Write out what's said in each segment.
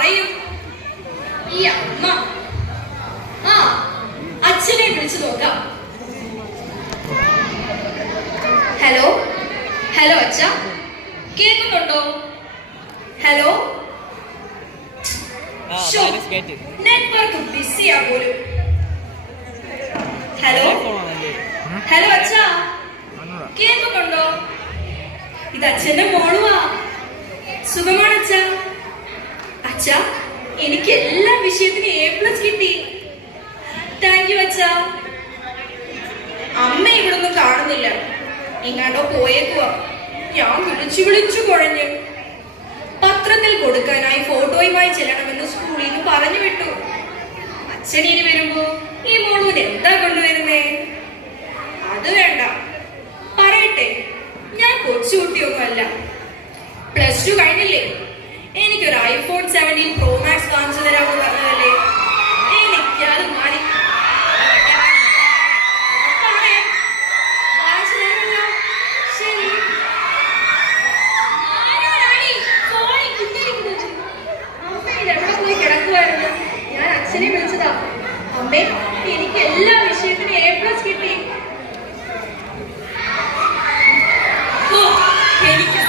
പറയും ഈ അമ്മ. ആ, അച്ഛനെ വിളിച്ചു നോക്കാം. ഹലോ ഹലോ അച്ഛ, കേൾക്കുന്നുണ്ടോ? ഹലോ, നെറ്റ്വർക്ക് ബിസിയാ പോലും. ഹലോ ഹലോ അച്ഛ, കേൾക്കുന്നുണ്ടോ? ഇത് അച്ഛന്റെ മോളുവാ. സുഖമാണ് അച്ഛ. അച്ഛ, എനിക്ക് എല്ലാ വിഷയത്തിനും A+ കിട്ടി. താങ്ക് യു അച്ഛ. അമ്മ ഇവിടെ ഒന്നും കാണുന്നില്ല, എങ്ങാണ്ടോ പോയേക്കുവാ. ഞാൻ വിളിച്ചു കുഴഞ്ഞു. പത്രത്തിൽ കൊടുക്കാനായി ഫോട്ടോയുമായി ചെല്ലണമെന്ന് സ്കൂളിൽ നിന്ന് പറഞ്ഞു വിട്ടു. അച്ഛൻ ഇനി വരുമ്പോ ഈ മോളൂന് എന്താ കൊണ്ടുവരുന്നേ? അത് വേണ്ട, പറയട്ടെ, ഞാൻ കൊച്ചുകുട്ടിയൊന്നുമല്ല. +2 കഴിഞ്ഞില്ലേ? എനിക്കൊരു iPhone 17 Pro Max വാങ്ങിച്ചു തരാമെന്ന് പറഞ്ഞതല്ലേ? എനിക്കത് മതി. ഞാൻ അച്ഛനെ വിളിച്ചതാ. അമ്മേ, എനിക്ക് എല്ലാ വിഷയത്തിനും A+ കിട്ടി. എനിക്ക്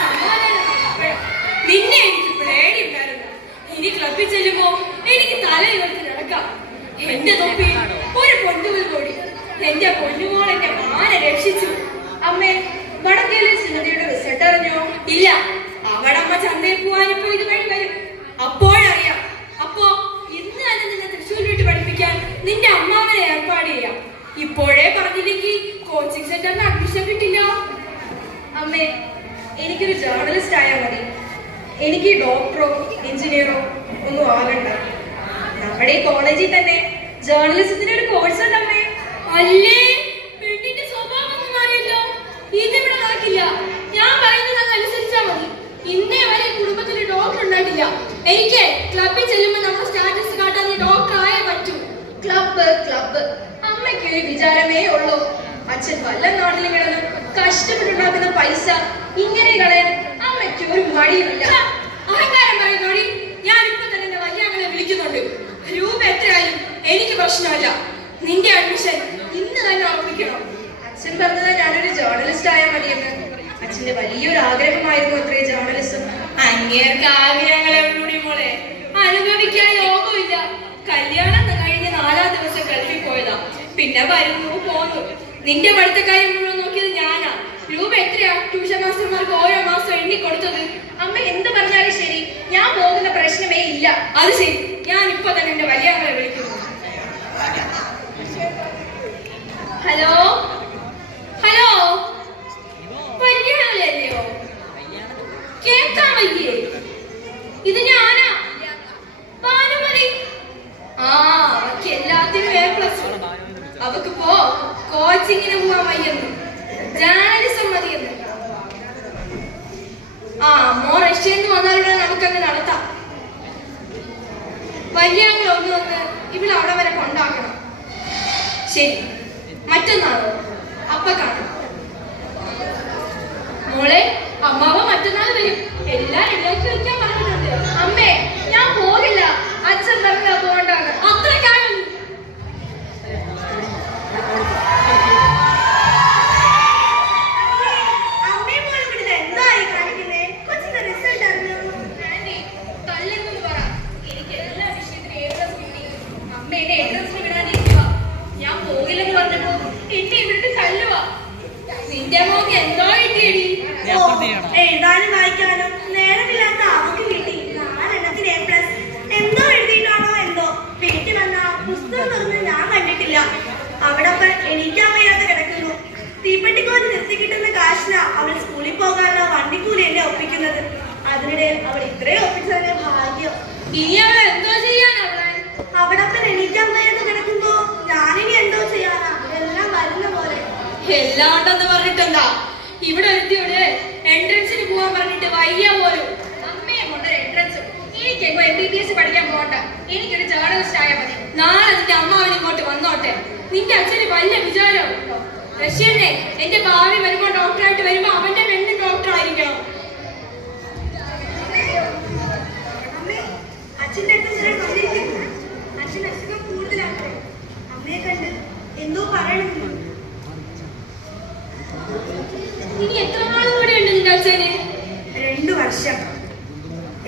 നിന്നെ എനിക്ക് പേടിയുണ്ടായിരുന്നു. ഇനി ക്ലബിൽ ചെല്ലുമ്പോ എനിക്ക് തല ഉയർത്തി നടക്കാം. എന്റെ തൊപ്പി ഒരു പൊന്നുകൾ കൂടി. എന്റെ പൊന്നുമോൾ എന്റെ മാനെ രക്ഷിച്ചു. അമ്മേ, വടക്കേലെ സുനന്ദയുടെ റിസൾട്ട് അറിഞ്ഞോ? ഇല്ല. അവിടെ അമ്മ ചന്തയിൽ പോവാനിപ്പോ ഇത് വഴി വരും, അപ്പോഴറിയാം. അപ്പോ ഇന്ന് തന്നെ നിന്നെ തൃശ്ശൂർ വിട്ട് പഠിപ്പിക്കാൻ നിന്റെ അമ്മാവനെ ഏർപ്പാട് ചെയ്യാം. ഇപ്പോഴേ പറഞ്ഞില്ലെങ്കിൽ കോച്ചിങ് സെന്ററിന് അഡ്മിഷൻ കിട്ടില്ല. അമ്മേ, എനിക്കൊരു ജേർണലിസ്റ്റ് ആയാൽ മതി. എനിക്ക് ഡോക്ടറോ എഞ്ചിനീയറോ ഒന്നും ആകണ്ട. നമ്മുടെ ഈ കോളേജിൽ തന്നെ ജേർണലിസത്തിന് ഒരു കോഴ്സ് ഉണ്ട് അമ്മേ. അല്ലേ, പെണ്ണിന്റെ സ്വഭാവം ഒന്നും മാറിയല്ലോ. ഇതിവിടെ നടക്കില്ല. ഞാൻ പറയുന്നത് അനുസരിച്ചാ മതി. ഇന്നേ വരെ കുടുംബത്തിൽ ഡോക്ടർ ഉണ്ടായിട്ടില്ല. എനിക്ക് ക്ലബിൽ ചെല്ലുമ്പോൾ നമ്മുടെ സ്റ്റാറ്റസ് കാട്ടാൻ ഡോക്ടർ ആയേ പറ്റൂ. ക്ലബ് ക്ലബ് അമ്മയ്ക്ക് ഒരു വിചാരമേ ഉള്ളൂ. അച്ഛൻ വല്ല നാട്ടിൽ കിടന്ന് കഷ്ടപ്പെട്ടുണ്ടാക്കുന്ന പൈസ ഇങ്ങനെ കളയാൻ അമ്മയ്ക്ക് ഒരു മടിയുമില്ല. അഹങ്കാരം പറയുന്നോടി. ഞാൻ ഇപ്പൊ തന്നെ എന്റെ വയ്യാങ്ങളെ വിളിക്കുന്നുണ്ട്. രൂപ എത്രയായാലും എനിക്ക് പ്രശ്നമല്ല. നിന്റെ അഡ്മിഷൻ ഇന്ന് തന്നെ ഉറപ്പിക്കണം. അച്ഛൻ പറഞ്ഞത് ഞാനൊരു ജേർണലിസ്റ്റ് ആയാൽ മതിയെന്ന്. അച്ഛന്റെ വലിയൊരു ആഗ്രഹമായിരുന്നു അത്രയും ജേർണലിസം. അങ്ങേർക്ക് ആഗ്രഹങ്ങളെവിടെ മോളെ? അനുഭവിക്കാൻ യോഗമില്ല. കല്യാണം കഴിഞ്ഞ് 4-ാം ദിവസം ഗൾഫിൽ പോയതാ. പിന്നെ വരുന്നു പോന്നു. നിന്റെ പഠിത്തക്കാര്യം മുഴുവൻ നോക്കിയത് ഞാനാ. രൂപ എത്രയാ ട്യൂഷൻ മാസ്റ്റർമാർക്ക് ഓരോ മാസം എണ്ണി കൊടുത്തത്? അമ്മ എന്ത് പറഞ്ഞാലും ശരി, ഞാൻ പോകുന്ന പ്രശ്നമേ ഇല്ല. അത് ശരി, ഞാൻ ഇപ്പൊ തന്നെ എന്റെ വലിയമ്മയെ വിളിക്കുന്നു. ഹലോ ഹലോ, വലിയമ്മയല്ലയോ? കേൾക്കാൻ വയ്യേ? ഇത് ഞാനാ, ഭാനുമതി. അവക്ക് എല്ലാത്തിനും A+. അവക്ക് പോ കോച്ചിങ്ങിന് പോവാൻ വയ്യെന്ന്, ജേർണലിസം മതിയെന്ന്. അമ്മോ റഷ്യയിൽ നിന്ന് വന്നാലൂടെ നമുക്കങ്ങ് നടത്താം. വലിയ ഒന്ന് വന്ന് ഇവിടെ അവിടെ വരെ കൊണ്ടാക്കണം. ശരി, മറ്റന്നാളോ? അപ്പ കാണാം. മോളെ, അമ്മാവ മറ്റന്നാൾ വരും. എല്ലാം റെഡിയാക്കി വെക്കാൻ പറഞ്ഞിട്ടുണ്ട്. അമ്മേ, ഞാൻ പോകില്ല. അച്ഛൻ പറഞ്ഞാ പോകണ്ടാണ്. അത്രക്കാരും എഴുതാനും വായിക്കാനും നേരമില്ലാത്ത അവക്ക് കിട്ടി 4 എണ്ണത്തിന് A+. എന്തോ എഴുതിയിട്ടാണോ എന്തോ വീട്ടിൽ വന്ന പുസ്തകം തുറന്ന് ഞാൻ കണ്ടിട്ടില്ല. അവിടെ എണീക്കാൻ വയ്യാതെ കിടക്കുന്നു. തീപ്പെട്ടിക്കോട്ട് നിർത്തി കിട്ടുന്ന കാശിന അവൾ സ്കൂളിൽ പോകാനുള്ള വണ്ടിക്കൂലി എന്നെ ഒപ്പിക്കുന്നത്. അതിനിടയിൽ അവൾ ഇത്രയും ഒപ്പിച്ചതിന്റെ ഭാഗ്യം. ഇനി അവൾ എന്തോ ചെയ്യാനാ? അവിടെ എണീക്കാൻ വയ്യാതെ കിടക്കുമ്പോ ഞാനിനി എന്തോ ചെയ്യാനാ? എല്ലാം വരുന്ന പോലെ. എല്ലാം ഉണ്ടെന്ന് പറഞ്ഞിട്ടെന്താ? ഇവിടെ എത്തിയോടെ എൻട്രൻസിന് പോവാൻ പറഞ്ഞിട്ട് വയ്യ പോലും. അമ്മയെ കൊണ്ടൊരു എൻട്രൻസ്. എനിക്കെങ്ങോ MBBS പഠിക്കാൻ പോകണ്ട. എനിക്കൊരു ജേർണലിസ്റ്റ് ആയാൽ മതി. നാളെ നിന്റെ അമ്മാവൻ ഇങ്ങോട്ട് വന്നോട്ടെ. നിന്റെ അച്ഛന് വലിയ വിചാരമുണ്ടോ? റഷ്യനെ എന്റെ ഭാവി വരുമ്പോ ഡോക്ടറായിട്ട് വരുമ്പോ അവന്റെ പെണ്ണ് ഡോക്ടർ ആയിരിക്കണം. അച്ഛൻ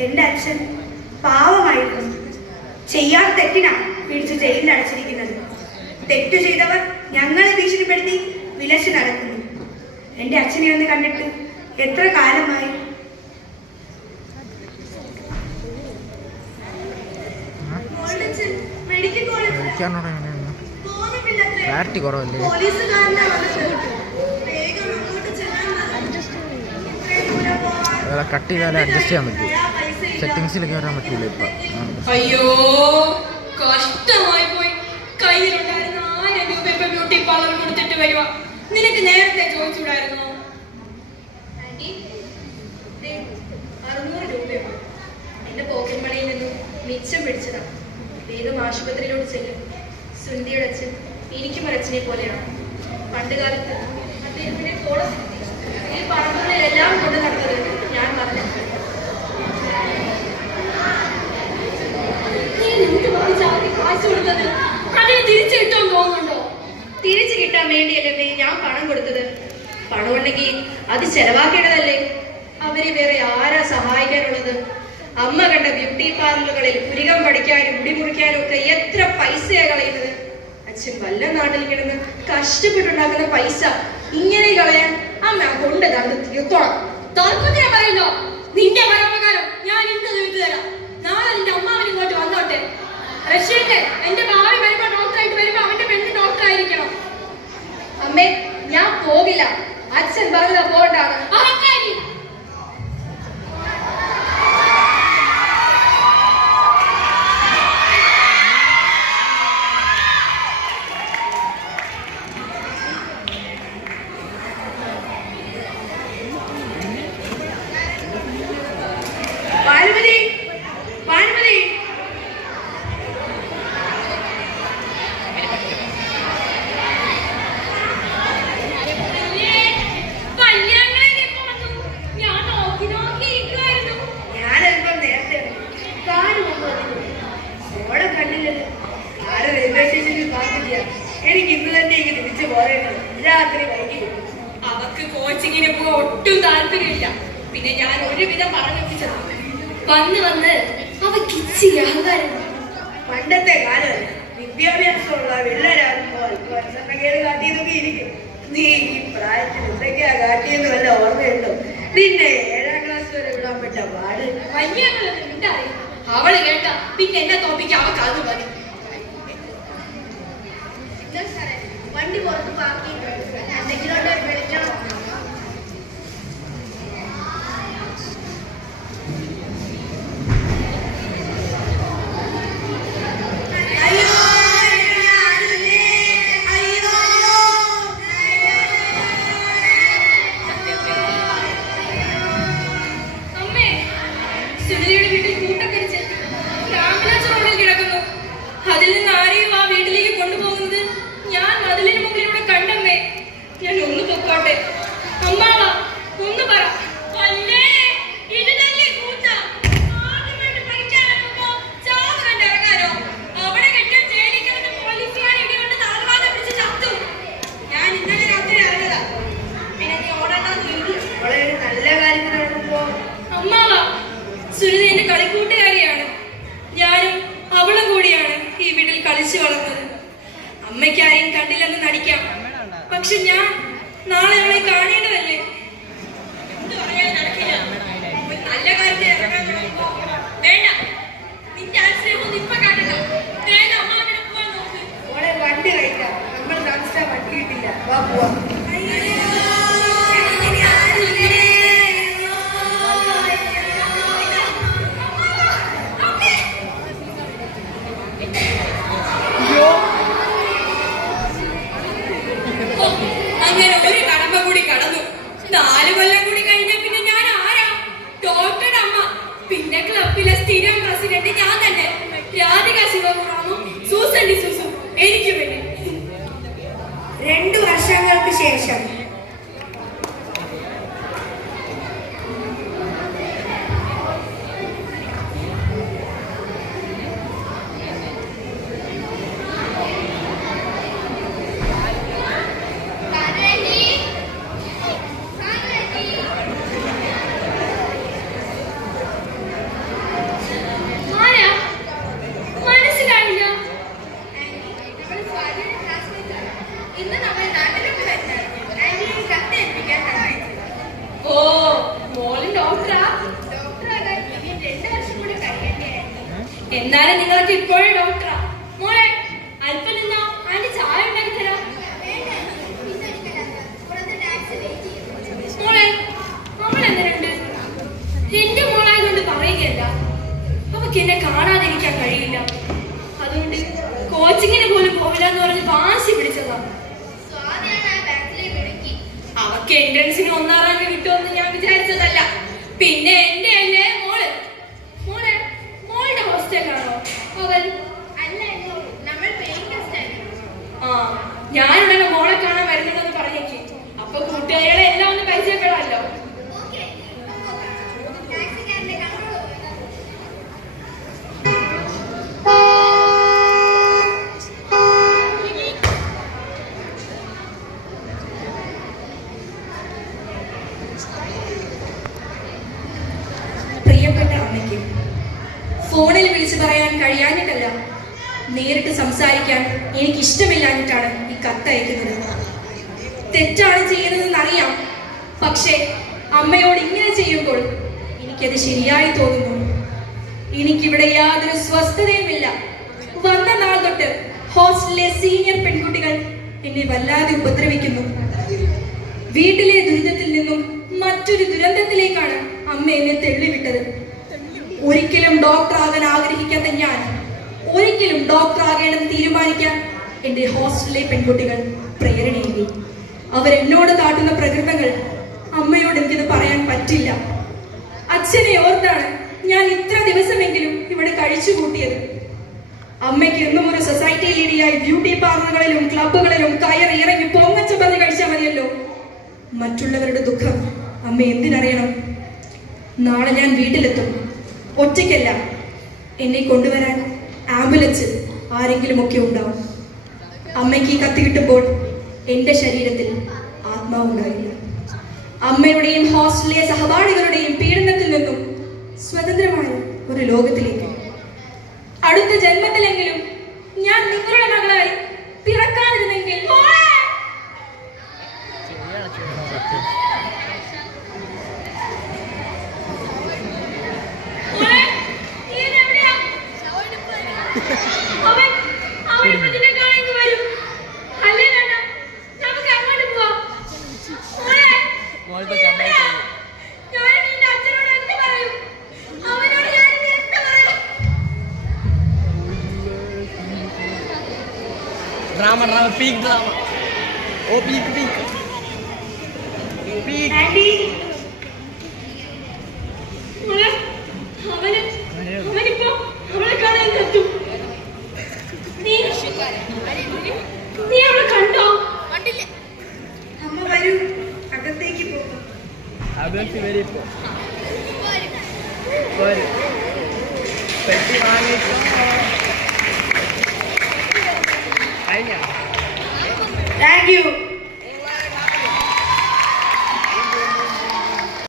എന്റെ അച്ഛൻ പാവമായിരുന്നു. ചെയ്യാത്ത തെറ്റിനാ പിടിച്ചു ജയിലിൽ അടച്ചിരിക്കുന്നത്. തെറ്റു ചെയ്തവർ ഞങ്ങളെ ഭീഷണിപ്പെടുത്തി വിലച്ചു നടക്കുന്നു. എന്റെ അച്ഛനെ ഒന്ന് കണ്ടിട്ട് എത്ര കാലമായി. മെഡിക്കൽ കോളേജ് പോലീസുകാരനാ വന്നത്. വേഗം അങ്ങോട്ട് ചെല്ലാൻ കട്ട് ചെയ്താലേ അഡ്ജസ്റ്റ് ചെയ്യാൻ പറ്റൂ. സെറ്റിങ്സിൽ കയറാൻ പറ്റൂല ഇപ്പൊ. അയ്യോ കഷ്ടമായി പോയി. കയ്യിലുണ്ടായിരുന്ന 1000 രൂപ ഇപ്പൊ ബ്യൂട്ടി പാർലർ കൊടുത്തിട്ട് വരുവാ. നിനക്ക് നേരത്തെ ചോദിച്ചുകൂടായിരുന്നോ? 600 രൂപയാണ് എന്റെ പോക്കറ്റ് മണിയിൽ നിന്നും മിച്ചം പിടിച്ചതാണ്. വേഗം ആശുപത്രിയിലോട്ട് ചെല്ലും. സുന്ദിയുടെ അച്ഛൻ എനിക്കും ഒരച്ഛനെ പോലെയാണ്. പണ്ട് കാലത്ത് അദ്ദേഹത്തിന്റെ കോളം ഈ പറമ്പുകളിലെല്ലാം കൊണ്ട് നടന്നത് ഞാൻ പറഞ്ഞു. നീ നിനക്ക് വാങ്ങിച്ച കാശ് കൊടുത്തത് അതിന് തിരിച്ചു കിട്ടാൻ തോന്നുന്നുണ്ടോ? തിരിച്ചു കിട്ടാൻ വേണ്ടിയല്ലേ ഞാൻ പണം കൊടുത്തത്. പണം ഉണ്ടെങ്കിൽ അത് ചെലവാക്കേണ്ടതല്ലേ? അവരെ വേറെ ആരാ സഹായിക്കാനുള്ളത്? അമ്മ കണ്ട ബ്യൂട്ടി പാർലറുകളിൽ പുരികം പഠിക്കാനും മുടി മുറിക്കാനും ഒക്കെ എത്ര പൈസയാ കളയുന്നത്. അച്ഛൻ വല്ല നാട്ടിൽ കിടന്ന് കഷ്ടപ്പെട്ടുണ്ടാക്കുന്ന പൈസ ഇങ്ങനെ കളയാൻ അമ്മ കൊണ്ട് തന്ന് തീർത്തോളാം. തർക്കത്തിനാ പറയുന്നോ? നിന്റെ പരമകാലം ഞാൻ ഇന്ന് തീർത്തു തരാം. നാളെ നിന്റെ അമ്മാവൻ ഇങ്ങോട്ട് വന്നോട്ടെ. റഷ്യന്റെ എന്റെ ഭാവി വരുമ്പോ ഡോക്ടറായിട്ട് വരുമ്പോ അവന്റെ പെണ്ണ് ഡോക്ടർ ആയിരിക്കണം. അമ്മേ ഞാൻ പോകില്ല. അച്ഛൻ പറഞ്ഞതാ പോകണ്ടാണ്. അഹങ്കാരി. ഭാനുമതി, ഭാനുമതി. ഞാനല്പം നേരത്തെ ഓടെ കണ്ടില്ലല്ലോ. ആരെ റെയിൽവേ സ്റ്റേഷനിൽ കാത്തില്ല. എനിക്ക് ഇന്ന് തന്നെ ഇങ്ങ് തിരിച്ചു പോകേണ്ടത്. രാത്രി വൈകി. അവക്ക് കോച്ചിങ്ങിന് പോകാൻ ഒട്ടും താല്പര്യമില്ല. പിന്നെ ഞാൻ ഒരുവിധം പറഞ്ഞൊപ്പിച്ചത് വന്ന് വന്ന് അവക്ക് ഇച്ചിരി അഹങ്കാരം. പണ്ടത്തെ കാലം വിദ്യാഭ്യാസമുള്ള പിള്ളേരാകുമ്പോൾ കേട് കാട്ടിയതൊക്കെ ഇരിക്കും. നീ ഈ പ്രായത്തിൽ എന്തൊക്കെയാ കാട്ടിയെന്ന് വല്ല ഓർമ്മയുണ്ടോ? നിന്നെ 7ാം ക്ലാസ് വരെ വിടാൻ പറ്റ പാട്. വല്യങ്ങളൊന്നും ഉണ്ടായി. അവള് കേട്ട പിന്നെ എന്നെ തോപ്പിക്കാൻ അവക്ക് അത് മതി. വണ്ടി പുറത്ത് പാക്കി എന്തെങ്കിലും വിളിക്കണം. അമ്മേ, സുനിതയുടെ വീട്ടിൽ കൂട്ടക്കരിച്ച് ആംബുലൻസ് റോഡിൽ കിടക്കുന്നു. അതിൽ നിന്ന് ആരെയും ആ വീട്ടിലേക്ക് കൊണ്ടുപോകുന്നത് ഞാൻ മതിലിന് മുകളിലൂടെ കണ്ടമ്മേ. ഞാൻ ഒന്ന് പൊക്കോട്ടെ. അമ്മാവാ ഒന്ന് പറ. അല്ലേ ഇത് തന്നെ കൂട്ട. ആദ്യമായിട്ട് പഠിക്കാനോ ചാവ് കണ്ടിറങ്ങാനോ? അവിടെ കെട്ടിയ ജയിലിക്കുന്ന പോലീസുകാർ ഇടികൊണ്ട് തളർവാദം പിടിച്ച് ചത്തു. ഞാൻ ഇന്നലെ രാത്രി അറിഞ്ഞതാ. പിന്നെ നീ ഓടാണ്ടാന്ന് എഴുതി. അവളെ ഒരു നല്ല കാര്യത്തിന് ഇറങ്ങുമ്പോ അമ്മാവാ, സുനിത എന്റെ കളിക്കൂട്ടുകാരിയാണ്. ഞാനും അവളും കൂടിയാണ് ഈ വീട്ടിൽ കളിച്ചു വളർന്നത്. അമ്മയ്ക്ക് ആരെയും കണ്ടില്ലെന്ന് നടിക്കാം. പക്ഷെ ഞാൻ നാളെ അവളെ കാണേണ്ടതല്ലേ? എന്ത് പറയാൻ നടക്കില്ല. ഒരു നല്ല കാര്യത്തിൽ ഇറങ്ങാൻ തുടങ്ങുമ്പോ വേണ്ട, നിന്റെ ആശ്രയമൊന്നും ഇപ്പൊ കാട്ടണ്ട. നേരെ അമ്മാവിനെ പോവാൻ നോക്ക്. അവളെ വണ്ടി കഴിക്കാം. നമ്മൾ താമസിച്ചാൽ വണ്ടി കിട്ടില്ല. വാ പോവാം. അങ്ങനെ ഒരു കടമ്പ കൂടി കടന്നു. 4 കൊല്ലം കൂടി കഴിഞ്ഞ പിന്നെ ഞാൻ ആരാ? ഡോക്ടറുടെ അമ്മ. പിന്നെ ക്ലബിലെ സ്ഥിരം പ്രസിഡന്റ് ഞാൻ തന്നെ. രാധിക ശിവകുമാറും സൂസൻ ഡിസൂസും എനിക്ക് വേണ്ടി. 2 വർഷങ്ങൾക്ക് ശേഷം എന്നാലും നിങ്ങളൊക്കെ ഇപ്പോഴും ഡോക്ടറാ. മോളെ അല്പം നിന്നോ, ആന്റി ചായ ഉണ്ടാക്കി തരാം. മോളെ അവൾ എങ്ങനെയുണ്ട്? എന്റെ മോളായതുകൊണ്ട് പറയുകയല്ല, അവക്ക് എന്നെ കാണാതിരിക്കാൻ കഴിയില്ല. അതുകൊണ്ട് കോച്ചിങ്ങിന് പോലും പോവില്ല എന്ന് പറഞ്ഞ് വാശി പിടിച്ചതാ. അവക്ക് എൻട്രൻസിന് 1ാം റാങ്ക് കിട്ടുമെന്ന് ഞാൻ വിചാരിച്ചതല്ല. പിന്നെ എന്റെ അല്ലേ മോള്. മോളെ മോളുടെ ഹോസ്റ്റലാണോ അവൻ? ആ, ഞാനുടനെ മോളെ കാണാൻ വരുന്നുണ്ടെന്ന് പറഞ്ഞേക്ക്. അപ്പൊ കൂട്ടുകാരികളെ എല്ലാം ഒന്ന് പരിചയപ്പെടാമല്ലോ. പ്രിയപ്പെട്ട അമ്മയ്ക്ക് ഫോണിൽ വിളിച്ചു പറയാൻ കഴിയാഞ്ഞിട്ടല്ല, നേരിട്ട് സംസാരിക്കാൻ എനിക്ക് ഇഷ്ടമില്ലാഞ്ഞിട്ടാണ് ഈ കത്തയക്കുന്നത്. തെറ്റാണ് ചെയ്യുന്നതെന്ന് അറിയാം, പക്ഷേ അമ്മയോട് ഇങ്ങനെ ചെയ്യുമ്പോൾ എനിക്കത് ശരിയായി തോന്നുന്നു. എനിക്കിവിടെ യാതൊരു സ്വസ്ഥതയുമില്ല. വന്ന നാൾ തൊട്ട് ഹോസ്റ്റലിലെ സീനിയർ പെൺകുട്ടികൾ എന്നെ വല്ലാതെ ഉപദ്രവിക്കുന്നു. വീട്ടിലെ ദുരിതത്തിൽ നിന്നും മറ്റൊരു ദുരന്തത്തിലേക്കാണ് അമ്മ എന്നെ തള്ളിവിട്ടത്. ഒരിക്കലും ഡോക്ടർ ആകാൻ ആഗ്രഹിക്കാത്ത ഞാൻ ഒരിക്കലും ഡോക്ടർ ആകണമെന്ന് തീരുമാനിക്കാൻ എന്റെ ഹോസ്റ്റലിലെ പെൺകുട്ടികൾ പ്രേരണയേകി. അവരെന്നോട് കാട്ടുന്ന പ്രകൃതങ്ങൾ അമ്മയോട് എനിക്കിത് പറയാൻ പറ്റില്ല. അച്ഛനെ ഓർത്താണ് ഞാൻ ഇത്ര ദിവസമെങ്കിലും ഇവിടെ കഴിച്ചു കൂട്ടിയത്. അമ്മയ്ക്ക് എന്നും ഒരു സൊസൈറ്റി ലീഡിയായി ബ്യൂട്ടി പാർലറുകളിലും ക്ലബുകളിലും കയറി ഇറങ്ങി പൊങ്ങച്ച പറഞ്ഞ് കഴിച്ചാൽ മതിയല്ലോ. മറ്റുള്ളവരുടെ ദുഃഖം അമ്മ എന്തിനറിയണം? നാളെ ഞാൻ വീട്ടിലെത്തും. ഒറ്റയ്ക്കല്ല, എന്നെ കൊണ്ടുവരാൻ ആംബുലൻസിൽ ആരെങ്കിലും ഒക്കെ ഉണ്ടാവും. അമ്മയ്ക്ക് ഈ കത്ത് കിട്ടുമ്പോൾ എന്റെ ശരീരത്തിൽ ആത്മാവുണ്ടായില്ല. അമ്മയുടെയും ഹോസ്റ്റലിലെ സഹപാഠികളുടെയും പീഡനത്തിൽ നിന്നും സ്വതന്ത്രമായ ഒരു ലോകത്തിലേക്ക് അടുത്ത ജന്മത്തിലെങ്കിലും ഞാൻ നിങ്ങളുടെ മകളായി പിറക്കാതിരുന്നെങ്കിൽ. Drama, peak drama. Oh, peak. Aunty, അവനിപ്പോ അവളെ കാണാൻ കത്തും. നീ അവളെ കണ്ടോ? അമ്മ വരൂ, അകത്തേക്ക് പോകും. അതൊക്കെ വരും. പെട്ടി വാങ്ങിക്കോ. Thank U.